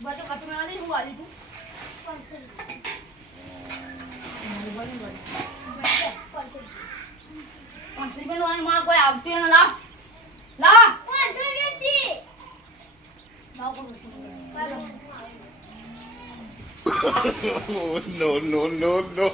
બધું કટુ મેવા દે હું આલી તું 500 રૂપિયા માં કોઈ આવતું ન લાવ લાવ 500 રૂપિયા છી લાવ કોણ no, no, no, no.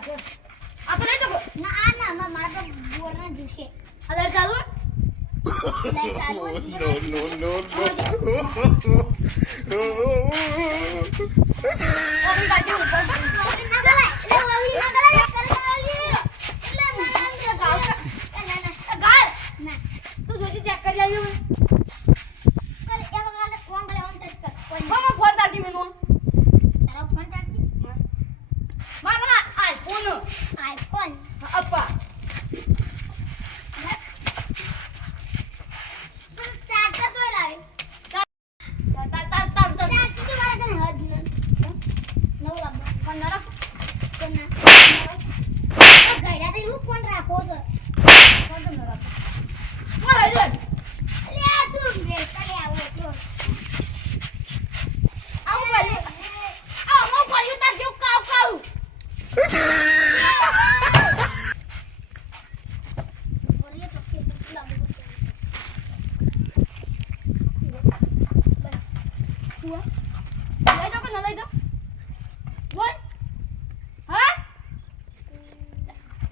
છે આ તો નહીં તો ના આ ના મારા તો બોરના જોશે અરે ચાલુ લઈ ચાલુ no. ઓરી ગાડી ઉપર ના ગલાય લે વાવી ના ગલાય કરવાલી એટલે ના ગાલ ના ગાલ ના તું જોજી ચેક કરી લેજો કલ એ વગાલે ફોન ગલે ઓન ટચ કર કોઈ મામા ફોન તાકી મેનો તારો ફોન ચાર્જી મારા આઈફોન આઈફોન અપ્પા ચાર્જર તો લાવે તા ચાર્જર તો વાળા કને હદ ન નવ લાવ ફોન ના રાખ કોણ ના ગયડા તે હું ફોન રાખો છો ફોન તો ના રાખ મારા લે લે તું મે કરે આવો તો આવ બોલે આ મો બોલ્યું તા જેવ કાવ કાવ બોલીએ તો કે લાવો લઈ દો કે ના લઈ દો બોલ હા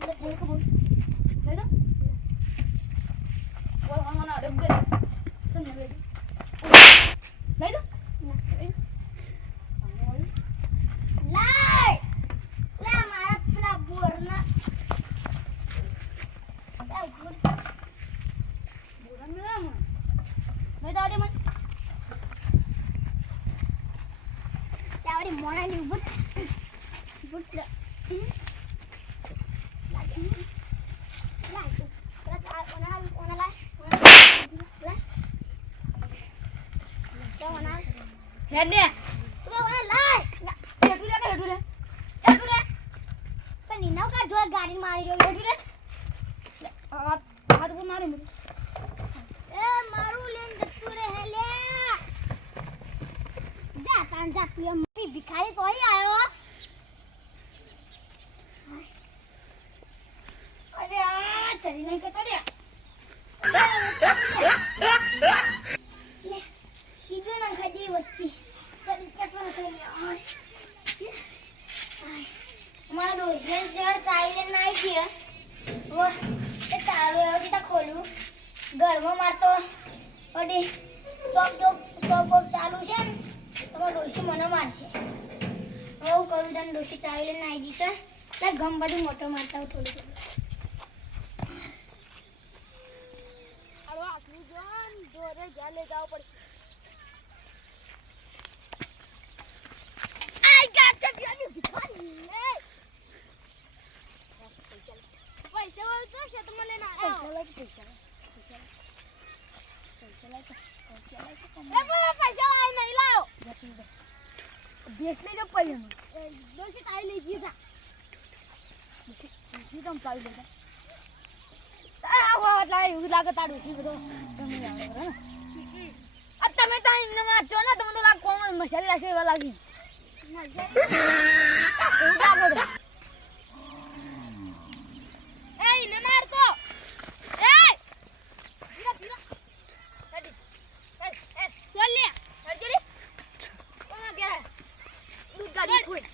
લે બોલ બોલ લઈ દો બોલ મને અડબ દે તમને લઈ દો લઈ દો લાય લે મારા પેલા બોરના બોલા મેલા લઈ દો દે મને તાવરી મોણાની બુટ બુટ લે હેડ દે હેડું લે કે હેડું લે ગાડી મારી રહ્યો હેડું લે હાથ પર મારું એ મારું લેન જતું રહે લે જા તાન જા તું એમ ભિખારી કોઈ આવ્યો અરે આ ચરી નહીં કે તરે સીધો ના ખાધી વચ્ચે ચડી ચટવા થઈ મારું જેલ જેલ ચાઈને નાઈ ગયા વો એ તારું એવો દીતા ખોલું ઘરમાં મારતો ઓડી ચોપ ચાલુ છે ને તમારો ડોશી મને મારશે હવે હું કરું તને ડોશી ચાવીને નાઈ દીશે એટલે ગમ બધું મોટો મારતા હું થોડું હાલો આટલું જોન દોરે ઘર લઈ જાવ પડશે આઈ ગા ચડિયાની ભિખારી પૈસા વાળું તો છે તો મને ના પૈસા લઈ નહીં લાવો બેસ લઈ જાવ પૈસા ડોશી તારી લઈ ગઈ જા જી તમ ચાલી દેતા આ વાત લાય એવું લાગે તાડું છે બધો તમે આવે બરાબર આ તમે તો એમને માં છો ને તમને લાગ કોમ મસાલી રાશે એવા લાગી એવું લાગે તો એ ને માર તો એ પીરા પીરા રેડી એ સોલ લે હરજરી કોના ગયા દૂધ ગાડી ખોઈ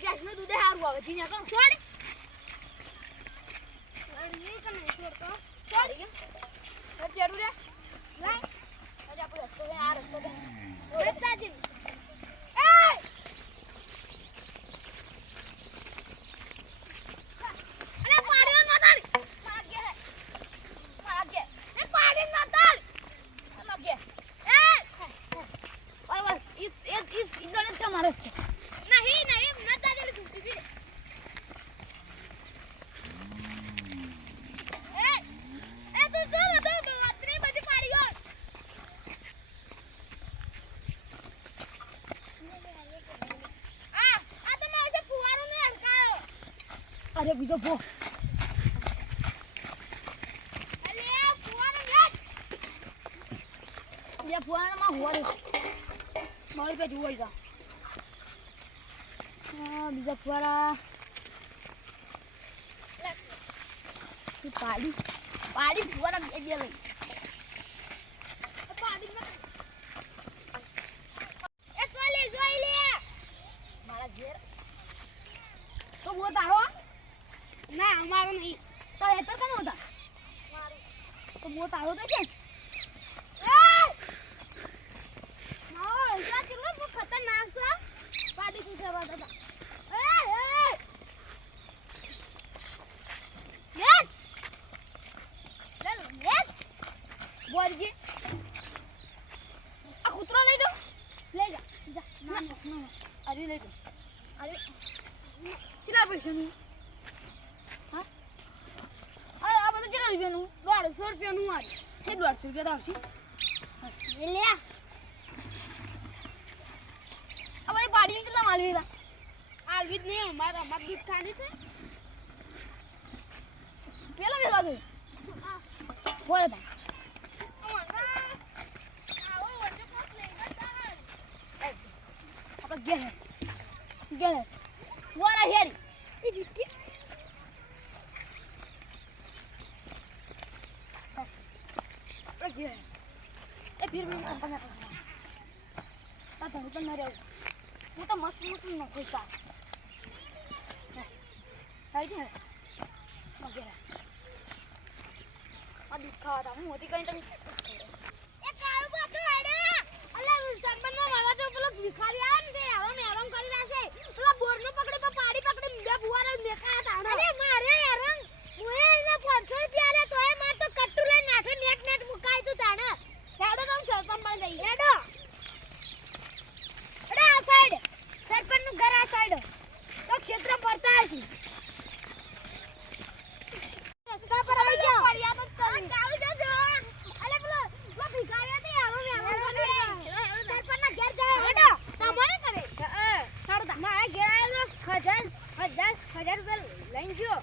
ગેસ નું દૂધ હારું આવે જીને કોણ છોડ અરે કને છોડ તો છોડ જરૂર રે લાય અરે આપણે રસ્તો છે આ રસ્તો છે બેટા જી એ અરે પાડ્યો માતારી માગે એ પાડી માતારી માગે એ और बस इस इधर से हमारे नहीं मत आ जल्दी छुट्टी ए तू तो बता अतरी बजे पाड़ी हो आ तो मैं ऐसे फुवारों में अटकायो अरे बीजो फो अरे फुवारों में ये फुवारों में हुआ रे मोर पे जुआ जा બીજા ફુવારા પાડી ફુવારા બે લઈ પાડી જોઈ લે મારા ઘેર તો બો તારો ના અમારો નહીં તો એ તો કનો હતા તો બો તારો તો છે મારો એસા કેટલો ખતરનાક છે પાડી કી કરવા દાદા નેટ નેટ બોલજી આ કૂતરો લઈ દો લઈ જા ના ના અરે લઈ દો અરે કેટલા પૈસાનું હા આ બધું કેટલા રૂપિયાનું 150 રૂપિયાનું આ એ 150 રૂપિયા આવશે લે આ બધી પાડી કેટલા માલવી લા આલવી જ નહીં અમારા દૂધ ખાની છે પેલા વેલા દો બોલ બા આપણે ઘેર વારા હેરી એ જીતી આપણે ઘેર એ ફીર મને કંપની આ ધણી પણ મારે હું તો મસ્ત મસ્ત ન ખોઈતા હાઈ છે મગેરા આ દૂધ ખાવા હું મોટી કઈ તને એ કાળું બાપુ હેડે અલે સરબતનો મારવા તો પેલો ભિખારી આ ને આરામ કરી રાશે પેલા બોરનો પકડે પાડી પકડી બે બુવારે મેકા હતા અરે મારે યારંગ મોએ એને 500 રૂપિયા લે તોય માર તો કટ્ટુ લઈને નાઠે નેટ મુકાય તું તાણે હેડો તો સરપંચ પણ જઈ હેડો અરે આ સાઈડ સરપંચ નું ઘર આ સાઈડ તો ક્ષેત્ર પડતા હશે રસ્તા પર આવી જાઓ ફરિયાદ જ કરી કાળુ જજો અલે પેલો ભિખારી હતી આરામ સરપંચ ના ઘેર જાય હેડો તમારે કરે સારું ના ઘેર આવેલો 1000 રૂપિયા લઈને ગયો